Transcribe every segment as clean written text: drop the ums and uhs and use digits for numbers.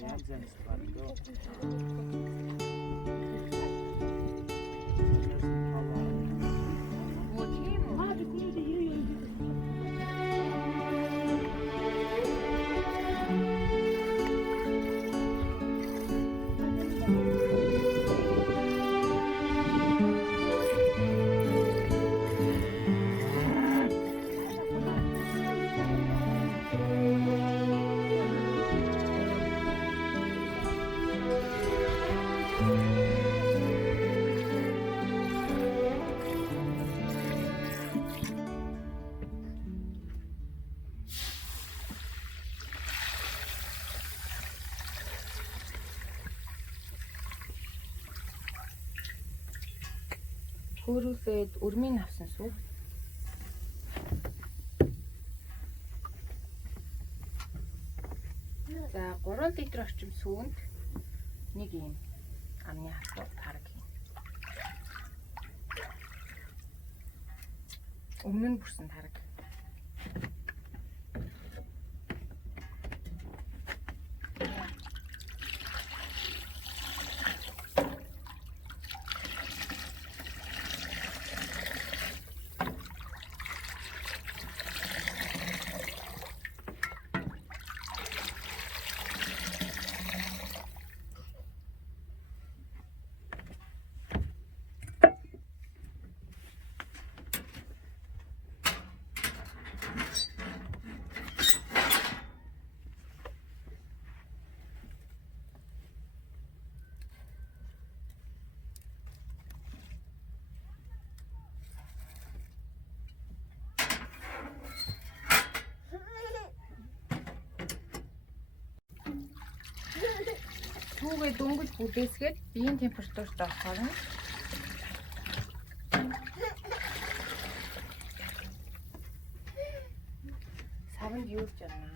янз янз гардаг. Оо тийм үү? Хөөрүүлээд өрмийн авсан сүү. За 3 литр орчим сүүнд нэг юм амны хатуу тараг юм. Өмнө нь бүрсэн тараг. Сүүгээ дөнгөж бүдээсгээд биеийн температурт орохоор нь савнд юурж байна.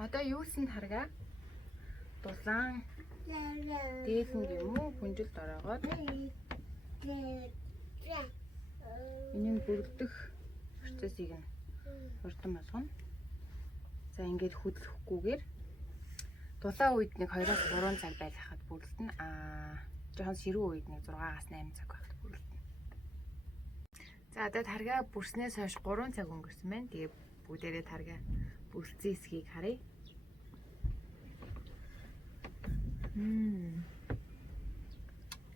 Одоо юусэн харгаа дулаан дээлэн юм уу хүнжилт ороогоод энэ бүрдэх процессыг нь хурдан болгоно. За ингээд хөдлөхгүйгээр дулаан үед нэг 2-3 цаг байлгахад бүрдэнэ. Жохон ширүү үед нэг 6-8 цаг байхад бүрдэнэ. За одоо таргаа бүрснээс хойш 3 цаг өнгөрсөн байна. Тэгээ бүгдээрээ таргаа бүрдсэн хэсгийг харъя.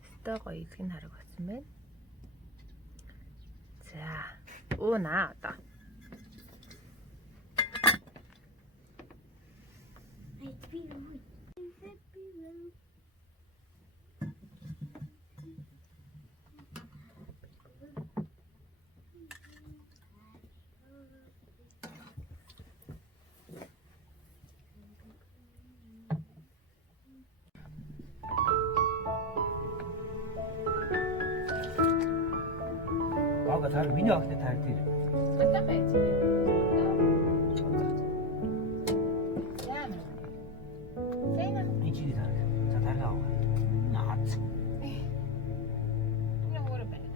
Өстой гоё илгэн хараг болсон байна. За уунаа одоо. Ага тар миний огт тар тэр. Одоо байж байна. Ичи тар. За тарга аваа. Наац. Энэ өөрөө байна.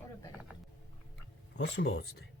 Өөрөө байна. Олсон бооцтой.